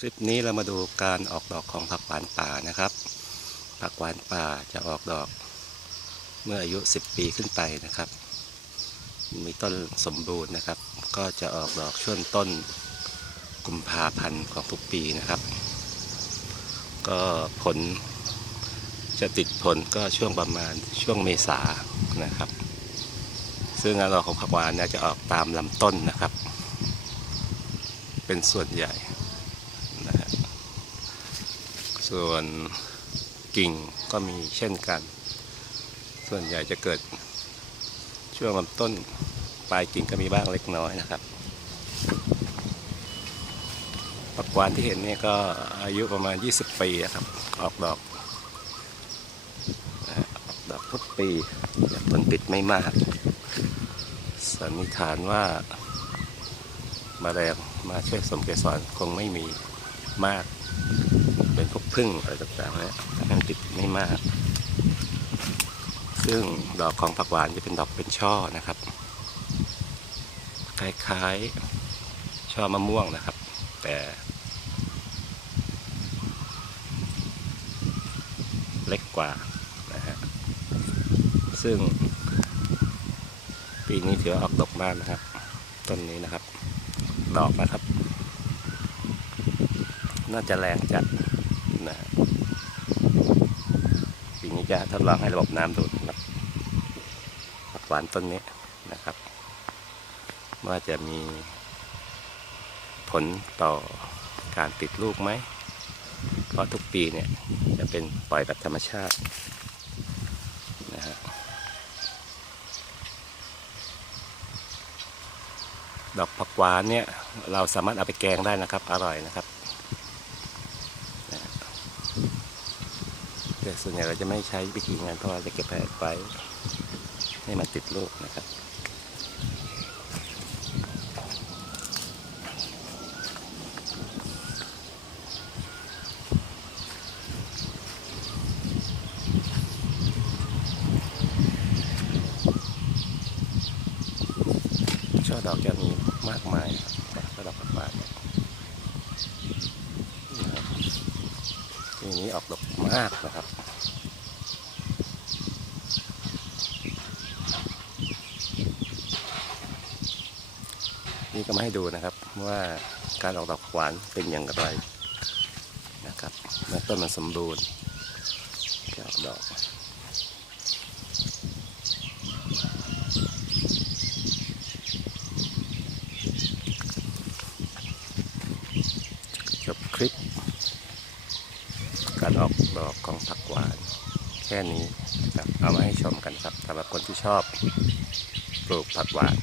คลิปนี้เรามาดูการออกดอกของผักหวานป่านะครับ ผักหวานป่าจะออกดอกเมื่ออายุ 10 ปีขึ้นไปนะครับ มีต้นสมบูรณ์นะครับ ก็จะออกดอกช่วงต้นกุมภาพันธ์ของทุกปีนะครับ ก็ผลจะติดผลก็ช่วงประมาณช่วงเมษานะครับ ซึ่งงานดอกของผักหวานเนี่ยจะออกตามลำต้นนะครับ เป็นส่วนใหญ่ ส่วนกิ่งก็มีเช่นกัน ส่วนใหญ่จะเกิดช่วงลำต้นปลายกิ่งก็มีบ้างเล็กน้อยนะครับปักวานที่เห็นเนี่ยก็อายุประมาณ 20 ปีอะครับ ออกดอกออกดอกทุกปีแต่ผลติดไม่มาก สันนิษฐานว่ามาแรงมาช่วยสมเกสรคงไม่มีมาก เป็นพวกพึ่งอะไรต่างๆนะมันติดไม่มาก ซึ่งดอกของผักหวานจะเป็นดอกเป็นช่อนะครับ คล้ายๆช่อมะม่วงนะครับ แต่เล็กกว่านะฮะ ซึ่ง ปีนี้ถือว่าออกดอกมากนะครับ ต้นนี้นะครับ ดอกนะครับ น่าจะแรงจัด นะฮะปีนี้จะทดลองให้ระบบน้ำดูดนะครับหวานต้นนี้นะครับ ว่าจะมีผลต่อการติดลูกไหม เพราะทุกปีเนี่ยจะเป็นปล่อยแบบธรรมชาตินะฮะดอกผักหวานเนี่ยเราสามารถเอาไปแกงได้นะครับ อร่อยนะครับนะฮะ แต่ส่วนใหญ่เราจะไม่ใช้วิธีงานเพราะว่าจะเก็บแผลไว้ให้มันติดลูกนะครับช่อดอกจะมีมากมายครับดอกผักหวานเนี่ยนะครับ นี้ออกดอกมากนะครับนี่ก็มาให้ดูนะครับว่าการออกดอกผักหวานเป็นอย่างไรนะครับเมื่อต้นมันสมบูรณ์จะออกดอกจบคลิป การออกดอกของผักหวานแค่นี้นะครับเอามาให้ชมกันครับสำหรับคนที่ชอบปลูกผักหวาน